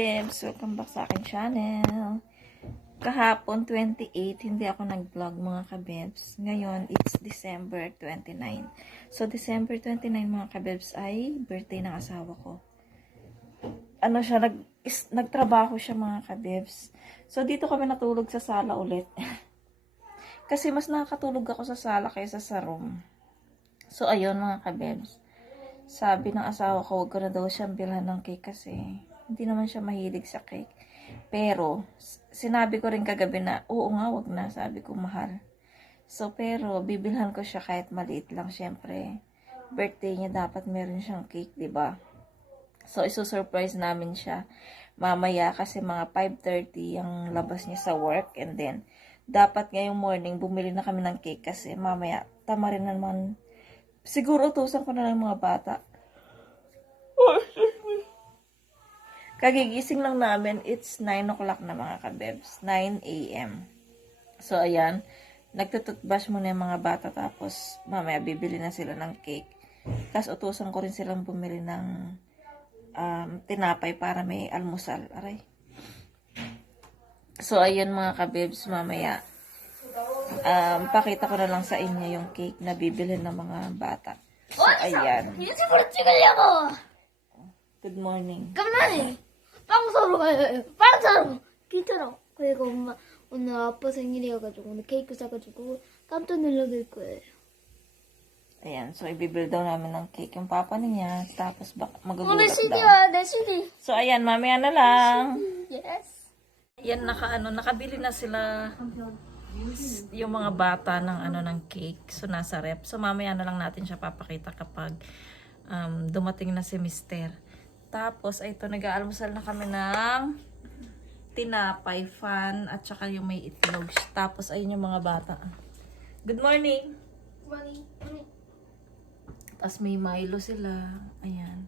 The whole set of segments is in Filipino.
kabebs! Welcome back sa akin channel. Kahapon, 28, hindi ako nag-vlog mga kabebs. Ngayon, it's December 29. So, December 29 mga kabebs ay birthday ng asawa ko. Ano siya, nagtrabaho siya mga kabebs. So, dito kami natulog sa sala ulit. Kasi mas nakakatulog ako sa sala kaysa sa room. So, ayun mga kabebs. Sabi ng asawa ko, huwag ko na daw siyang bilhan ng cake kasi hindi naman siya mahilig sa cake. Pero, sinabi ko rin kagabi na, oo nga, wag na. Sabi ko, mahal. So, pero, bibilhan ko siya kahit maliit lang. Siyempre, birthday niya, dapat meron siyang cake, ba diba? So, isusurprise namin siya mamaya kasi mga 5:30 ang labas niya sa work. And then, dapat ngayong morning, bumili na kami ng cake kasi mamaya, tama rin naman. Siguro, utusan ko na lang mga bata. Kagigising lang namin, it's 9 o'clock na mga kabebs. 9 a.m. So, ayan. Nagtututbash muna yung mga bata tapos mamaya bibili na sila ng cake. Tapos utusan ko rin silang bumili ng tinapay para may almusal. Aray. So, ayan mga kabebs, mamaya. Pakita ko na lang sa inyo yung cake na bibili ng mga bata. So, ayan. 유튜브로 찍으려고. Good morning. 간만에 빵 사러 가요. 빵 사러. 괜찮아. 그리고 엄마 오늘 아빠 생일이어가지고 오늘 케이크 사가지고 깜짝 놀라될 거예요. Ayan. So, ibibuild daw namin ng cake yung papa niya. Tapos, magugulat 오늘 daw. CD야 내 CD. So, ayan. Mamaya na lang. Yes. Ayan, nakabili na sila yung mga bata ng cake. So, nasa rep. So, mamaya na lang natin siya papakita kapag dumating na si Mister. Tapos, ito, nag-aalmusal na kami ng tinapay, fan, at saka yung may itlog. Tapos, ayun yung mga bata. Good morning! Money. Tapos, may Milo sila. Ayan.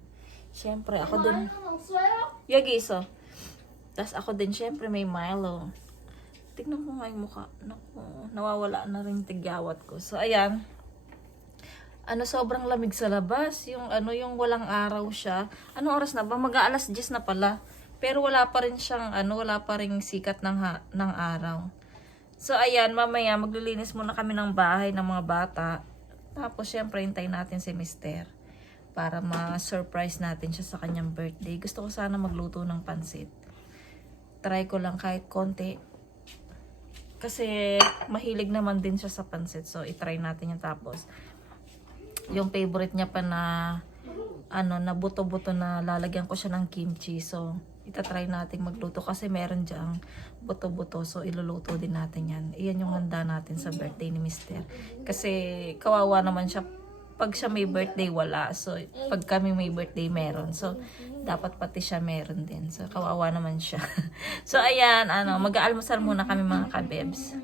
Siyempre, ako din. 없어요? Yagiso. Tapos, ako din, siyempre, may Milo. Tignan mo nga yung mukha. Naku, nawawala na rin tigyawat ko. So, ayan. Sobrang lamig sa labas. Yung walang araw siya. Anong oras na ba? Mag-aalas 10 na pala. Pero wala pa rin siyang, wala pa rin sikat ng araw. So, ayan, mamaya maglilinis muna kami ng bahay ng mga bata. Tapos, syempre, hintayin natin si Mister para ma-surprise natin siya sa kanyang birthday. Gusto ko sana magluto ng pansit. Try ko lang kahit konti. Kasi, mahilig naman din siya sa pansit. So, itry natin yung tapos. Yung favorite niya pa na na buto-buto na lalagyan ko siya ng kimchi. So, itatry natin magluto kasi meron diyang buto-buto. So, iluluto din natin yan. Iyan yung handa natin sa birthday ni Mister. Kasi, kawawa naman siya. Pag siya may birthday, wala. So, pag kami may birthday, meron. So, dapat pati siya meron din. So, kawawa naman siya. So, ayan, mag-aalmusal muna kami mga kabebs.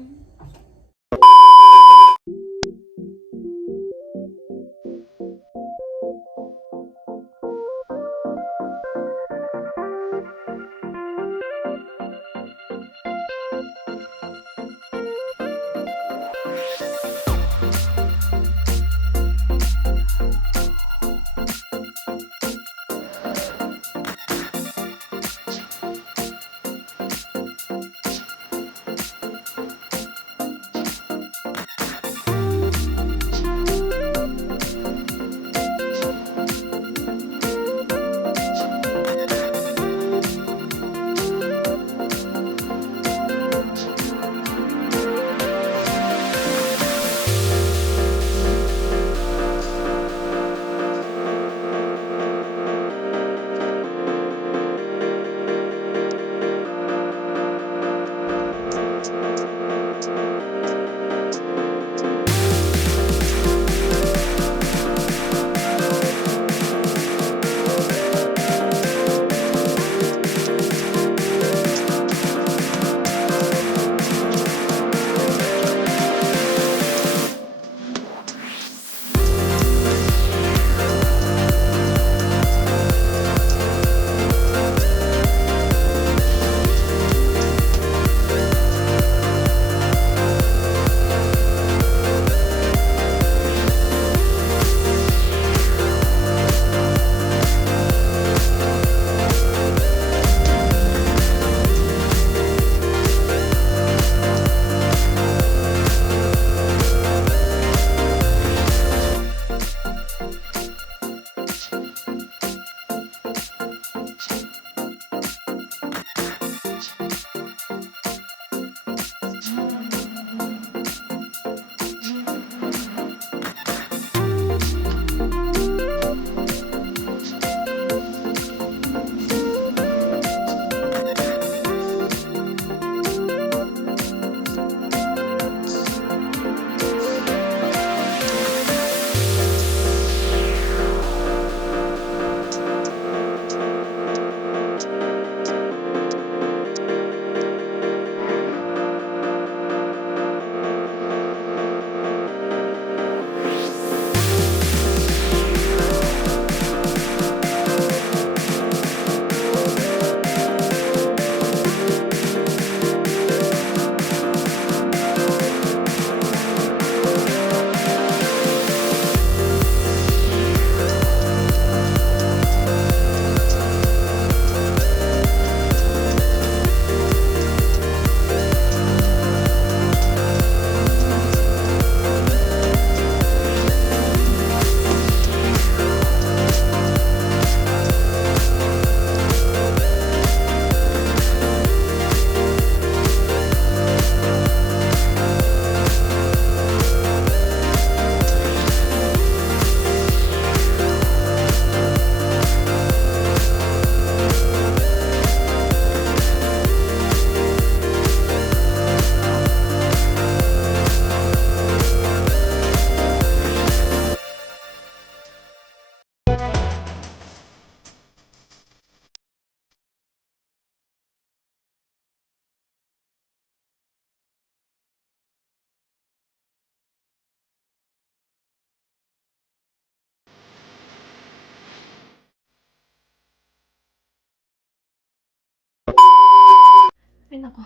Ay, nako.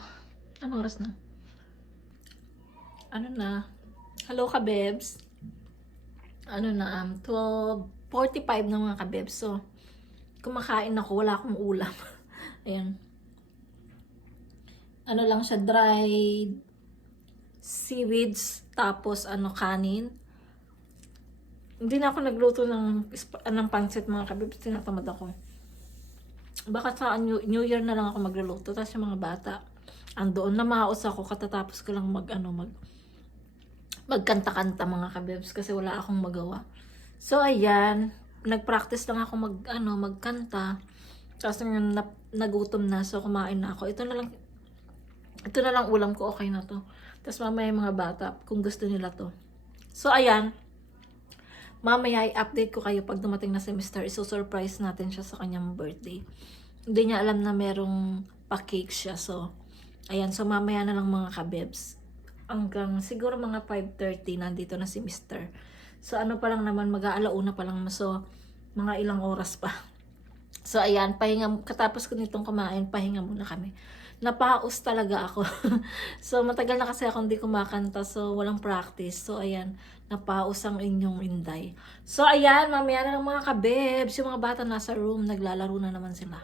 Anong oras na? Ano na? Hello, kabebs. Ano na, 12:45 na mga kabebs. So, kumakain ako. Wala akong ulam. Ayan. Ano lang siya, dried seaweeds. Tapos, kanin. Hindi na ako nagluto ng pancit mga kabebs. Tinatamad ako. Baka sa New Year na lang ako magluluto. Tapos yung mga bata, andoon na maos ako katatapos ko lang magkanta-kanta mga kabebs kasi wala akong magawa. So ayan, nagpractice lang ako magkanta. Tapos nagutom na, so kumain na ako. Ito na lang ulam ko, okay na to. Tapos mamaya yung mga bata kung gusto nila to. So ayan, mamaya i-update ko kayo pag dumating na si Mr. Iso-surprise natin siya sa kanyang birthday. Hindi niya alam na merong pa-cake siya. So, ayan. So, mamaya na lang mga kabebs. Hanggang siguro mga 5:30 nandito na si Mr. So, ano pa lang naman, mag-aalauna pa lang. So, mga ilang oras pa. So, ayan. Katapos ko nitong kumain, pahinga muna kami. Napaus talaga ako. So, matagal na kasi ako hindi kumakanta. So, walang practice. So, ayan. Napaus ang inyong Inday. So, ayan. Mamaya na lang mga kabebs. Yung mga bata nasa room. Naglalaro na naman sila.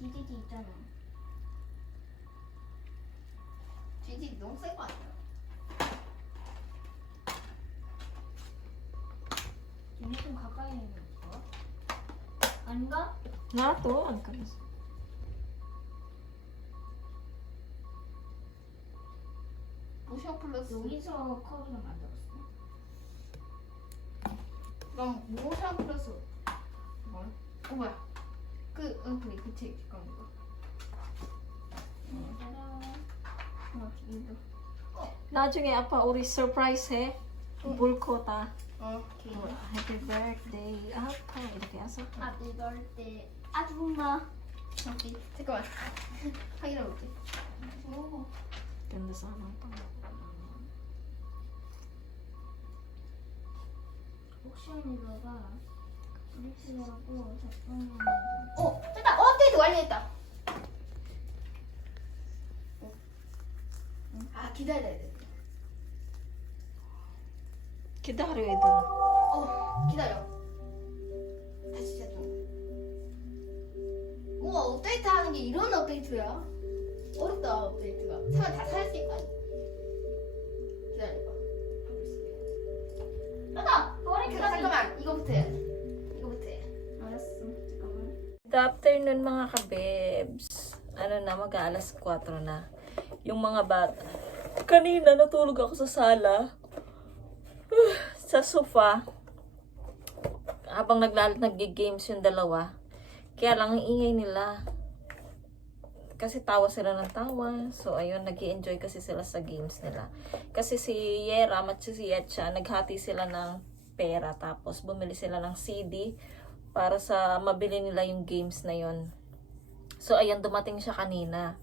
GTT 있잖아. GT 너무 센 거 아니야? 얘네 좀 가까이 있는 거? 아닌가? Na to. Ang kamas. 모션 플러스 여기서 컵을 만들었어. 그럼 모션 플러스 뭘? 뭐야? 그래 그치 그건 이거 짜잔. 이거. Na중에 아빠 우리 surprise 해. 물고 다. 오케이 Happy birthday. 아빠 이렇게 해서. Happy birthday. 아줌마. 오케이 잠깐만 확인해 볼게 오. Ganda sana. 옥션이가 리치라고 작성하는 됐다 업데이트 완료했다 아 기다려야 돼 기다려 애들. 기다려 다시 시작 좀 우와 업데이트 하는 게 이런 업데이트야 어렵다 업데이트가 설마 다 살 수 있다 기다려봐 하고 있을게 됐다. 머리카락이. 잠깐만 이거부터 해야 돼 이거부터 해 알았어. 잠깐만. Good afternoon mga kabebs. Ano na, mag-aalas 4 na. Yung mga bata. Kanina natulog ako sa sala. Sa sofa. Habang nag-games yung dalawa. Kaya lang ang ingay nila. Kasi tawa sila ng tawa. So ayun, nag-i-enjoy kasi sila sa games nila. Kasi si Yeram at si Yetcha, naghati sila ng pera. Tapos bumili sila ng CD para sa mabili nila yung games na yon. So ayan, dumating siya kanina.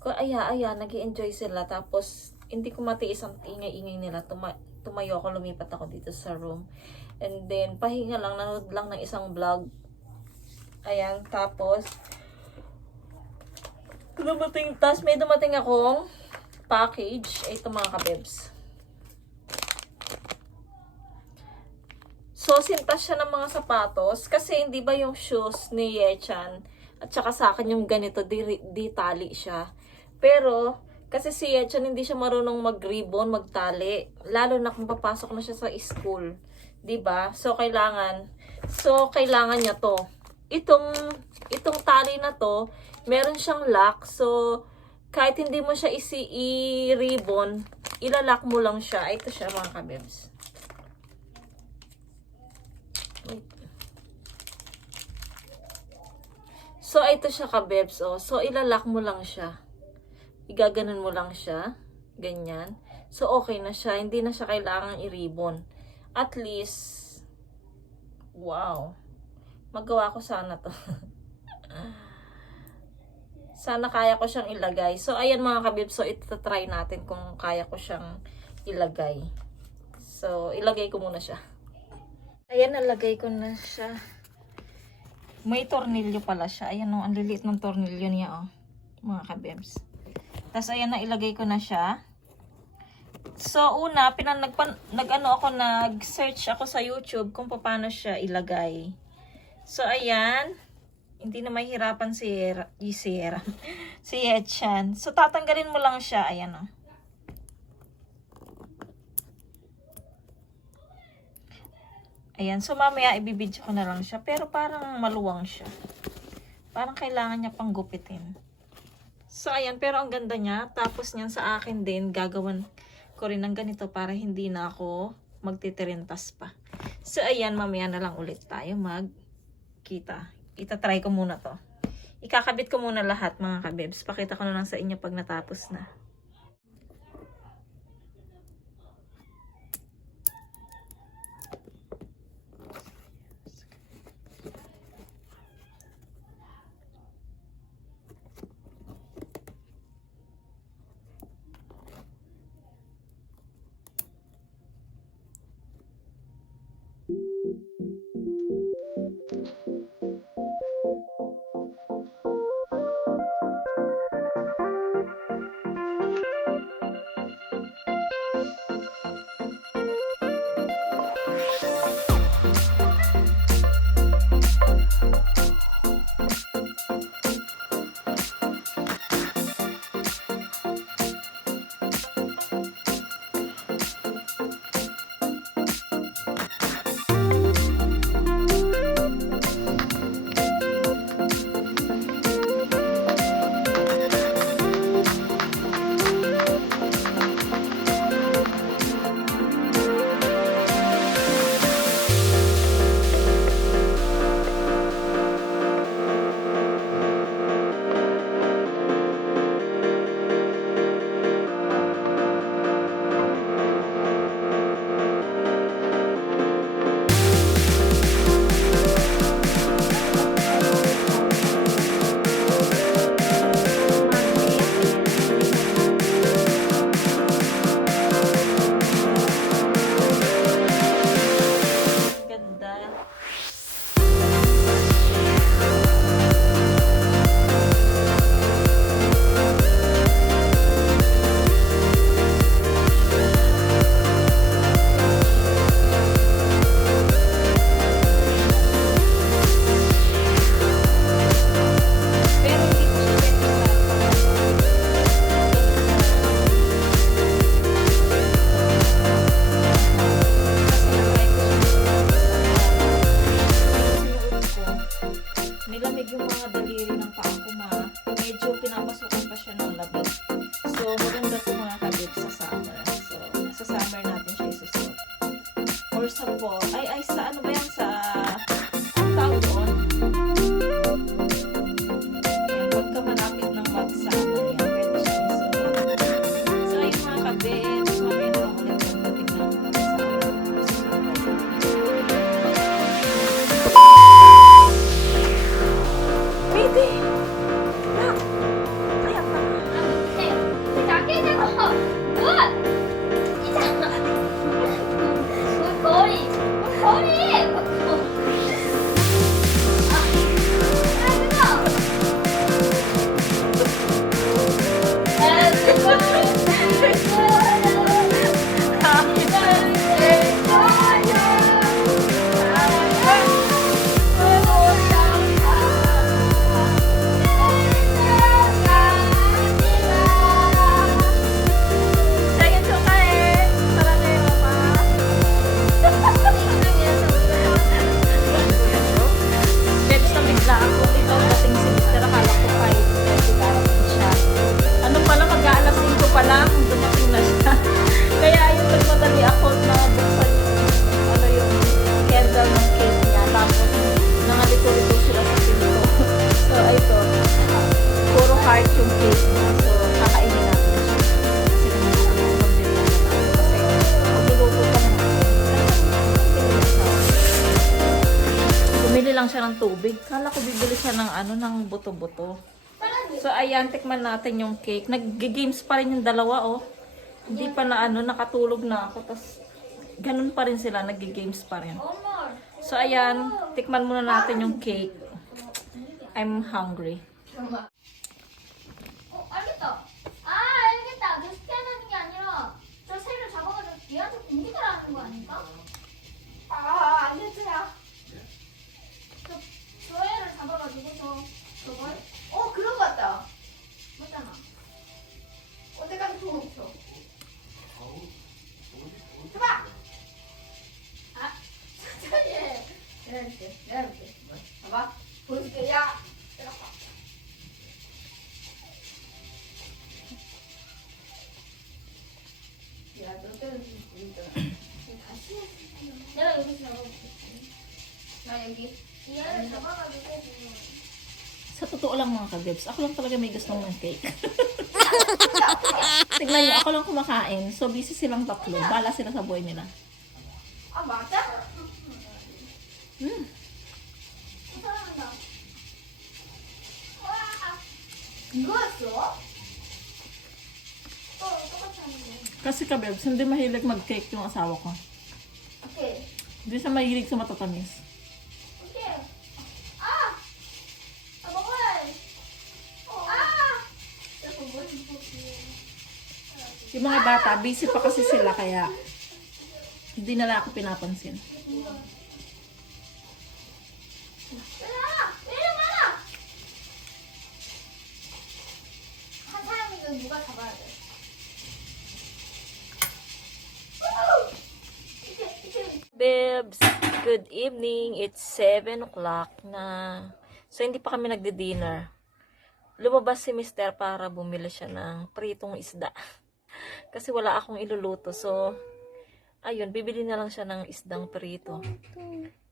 Aya, nag-i-enjoy sila. Tapos hindi ko matiis ang ingay-ingay nila. Tumayo ako, lumipat ako dito sa room. And then pahinga lang, nanood lang ng isang vlog. Ayan, tapos may dumating akong package. Ito mga kabebs. So, sintas siya ng mga sapatos. Kasi hindi ba yung shoes ni Yechan at saka sa akin yung ganito, di tali siya. Pero, kasi si Yechan hindi siya marunong mag-ribbon, magtali. Lalo na kung papasok na siya sa school. Diba? So, kailangan niya to. Itong tali na to, meron siyang lock. So, kahit hindi mo siya i-ribbon, ilalock mo lang siya. Ito siya mga kabebs. So, ito siya kabebs. Oh. So, ilalock mo lang siya. Igaganon mo lang siya. Ganyan. So, okay na siya. Hindi na siya kailangang i-ribbon. At least, wow. Magawa ko sana to. Sana kaya ko siyang ilagay. So, ayan mga kabibs. So, ito-try natin kung kaya ko siyang ilagay. So, ilagay ko muna siya. Ayan, nalagay ko na siya. May tornilyo pala siya. Ayan o, ang liliit ng tornilyo niya o. Mga kabebs. Tapos ayan na, ilagay ko na siya. So una, nag-search ako sa YouTube kung paano siya ilagay. So ayan, hindi na mahirapan si Yechan. So tatanggalin mo lang siya, ayan o. Ayan, so mamaya ibibidyo ko na lang siya. Pero parang maluwang siya. Parang kailangan niya pang gupitin. So ayan, pero ang ganda niya. Tapos niyan sa akin din, gagawan ko rin ng ganito para hindi na ako magtitirintas pa. So ayan, mamaya na lang ulit tayo magkita. Itatry ko muna to. Ikakabit ko muna lahat mga kabebs. Pakita ko na lang sa inyo pag natapos na. lang siya ng tubig. Kala ko bibili siya ng ng buto-buto. So ayan, tikman natin yung cake. Nag-games pa rin yung dalawa, oh. Hindi pa na nakatulog na ako. Tapos ganun pa rin sila, nag-games pa rin. So ayan, tikman muna natin yung cake. I'm hungry. 알겠다. 알겠다. 너 스캔하는 게 아니라 저 새를 잡아가지고 얘한테 공격을 하는 거 아닌가? 알겠어요. 저 애를 잡아가지고 저걸 그런 거 같다. 맞잖아. 어제까지 돈 없어. 천천히 해. 내가 해볼게. 봐봐. 보여줄게. 야! 내가 봐. 야, 너 때는 좀 보이잖아. 내가 여기서 잡아볼게. 자, 여기. 이 애를 잡아가지고 Sa totoo lang mga kabibs, ako lang talaga may gusto ng cake. Tignan nyo, ako lang kumakain. So, busy silang tatlo. Bala sila sa buhay nila. 맞아? 사랑한다. 이거였어? 똑같이 하는 거. Kasi kabibs, hindi mahilig mag-cake yung asawa ko. 오케이. Hindi siya mahilig sa matatamis. 오케이. 먹어야지. 이거 뭐 Yung mga bata, busy pa kasi sila kaya hindi nila ako pinapansin. 한 사람이면 누가 잡아야 돼? Bebs, good evening. It's 7 o'clock na. So, hindi pa kami nagdi-dinner. Lumabas si Mister para bumili siya ng pritong isda. Kasi wala akong iluluto. So, ayun, bibili na lang siya ng isdang prito.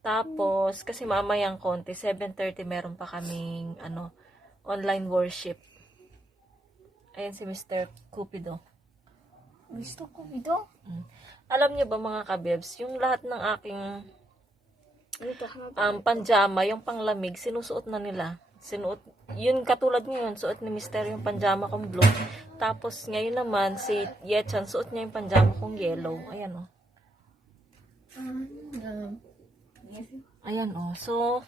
Tapos, kasi mamayang konti, 7:30 meron pa kaming, online worship. Ayan si Mr. Cupido. 미스터 코비도? Alam niyo ba mga kabebs, yung lahat ng aking 이것도 하나 panjama, yung panglamig, sinusuot na nila. Yun katulad ngayon, suot ni Mister yung panjama kong blue. Tapos ngayon naman, si Yechan, suot niya yung panjama kong yellow. Ayan o. Ayan o. So,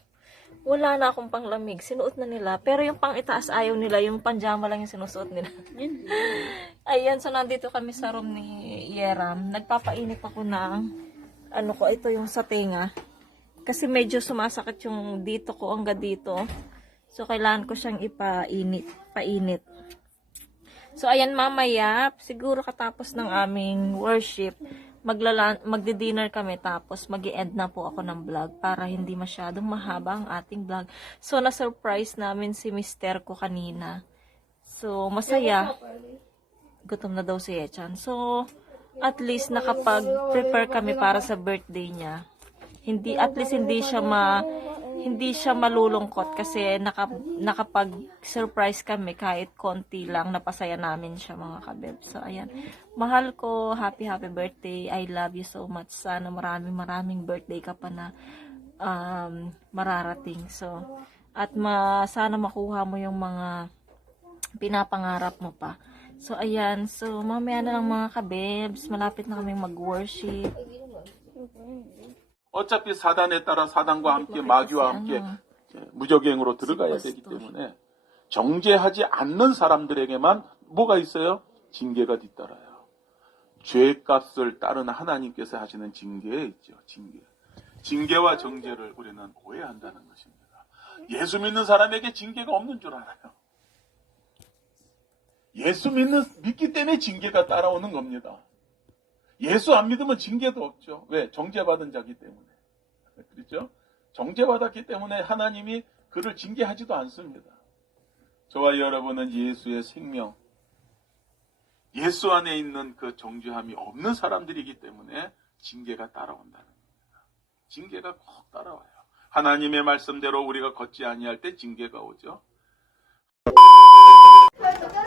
wala na akong panglamig. Sinuot na nila. Pero yung pang itaas ayaw nila. Yung panjama lang yung sinusuot nila. Ayan. So, nandito kami sa room ni Yeram. Nagpapainit ako ng ito yung sa tenga. Kasi medyo sumasakit yung dito ko hanggang dito. So, kailangan ko siyang painit. So, ayan mamaya, siguro katapos ng aming worship, magdi-dinner kami tapos mag-i-end na po ako ng vlog para hindi masyadong mahaba ang ating vlog. So, na-surprise namin si Mister ko kanina. So, masaya. Gutom na daw si Echan. So, at least nakapag-prepare kami para sa birthday niya. At least hindi siya malulungkot kasi nakapag-surprise kami kahit konti lang, napasaya namin siya mga kabeb. So, ayan. Mahal ko, happy birthday. I love you so much. Sana maraming birthday ka pa na mararating. So, at sana makuha mo yung mga pinapangarap mo pa. So, ayan. So, mamaya na lang mga kabebs. Malapit na kaming mag-worship. 어차피 사단에 따라 사단과 함께 마귀와 함께 무적행으로 들어가야 되기 때문에 정죄하지 않는 사람들에게만 뭐가 있어요? 징계가 뒤따라요. 죄값을 따르는 하나님께서 하시는 징계에 있죠. 징계와 정죄를 우리는 오해한다는 것입니다. 예수 믿는 사람에게 징계가 없는 줄 알아요. 예수 믿기 때문에 징계가 따라오는 겁니다. 예수 안 믿으면 징계도 없죠. 왜? 정죄받은 자기 때문에. 그렇죠? 정죄받았기 때문에 하나님이 그를 징계하지도 않습니다. 저와 여러분은 예수의 생명, 예수 안에 있는 그 정죄함이 없는 사람들이기 때문에 징계가 따라온다는 겁니다. 징계가 꼭 따라와요. 하나님의 말씀대로 우리가 걷지 아니할 때 징계가 오죠.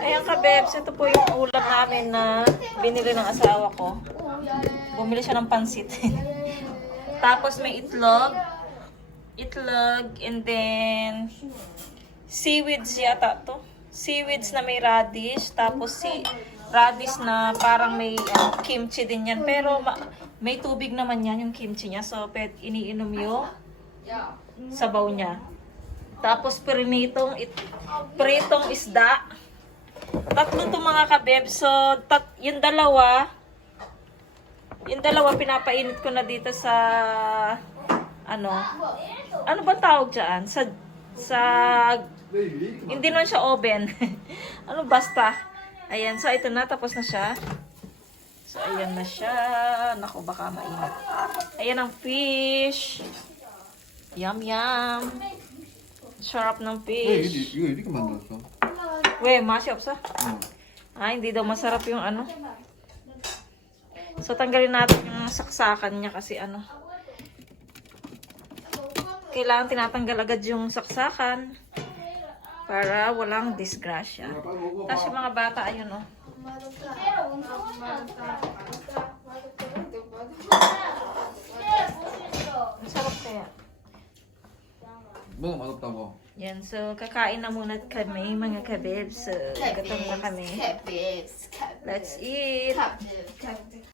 Ayan kabebs, ito po yung ulam namin na binili ng asawa ko. Bumili siya ng pansit. Tapos may itlog, and then seaweeds yata to. Seaweeds na may radish, tapos radish na parang may kimchi din yan. Pero may tubig naman yan yung kimchi niya. So, iniinom yung sabaw niya. Tapos pritong isda. Tatlo to mga kabeb. So, yung dalawa pinapainit ko na dito sa ano ba tawag dyan? Sa hindi naman siya oven. Basta. Ayan, so ito na, tapos na siya. So, ayan na siya. Naku, baka mainit. Ayan ang fish. Yum, yum. Sarap ng fish. 이거 이렇게 만들었어? We, masy 없어? 어. Hindi daw masarap yung ano. So, tanggalin natin yung saksakan niya kasi kailangan tinatanggal agad yung saksakan para walang disgrasya. Tapos yung mga bata, ayun Ang sarap kaya. 뭐가 맛없다고? Yan, so kakain na muna kami mga kabibs. So, gutom na kami. Cabs. Let's eat. Cabs.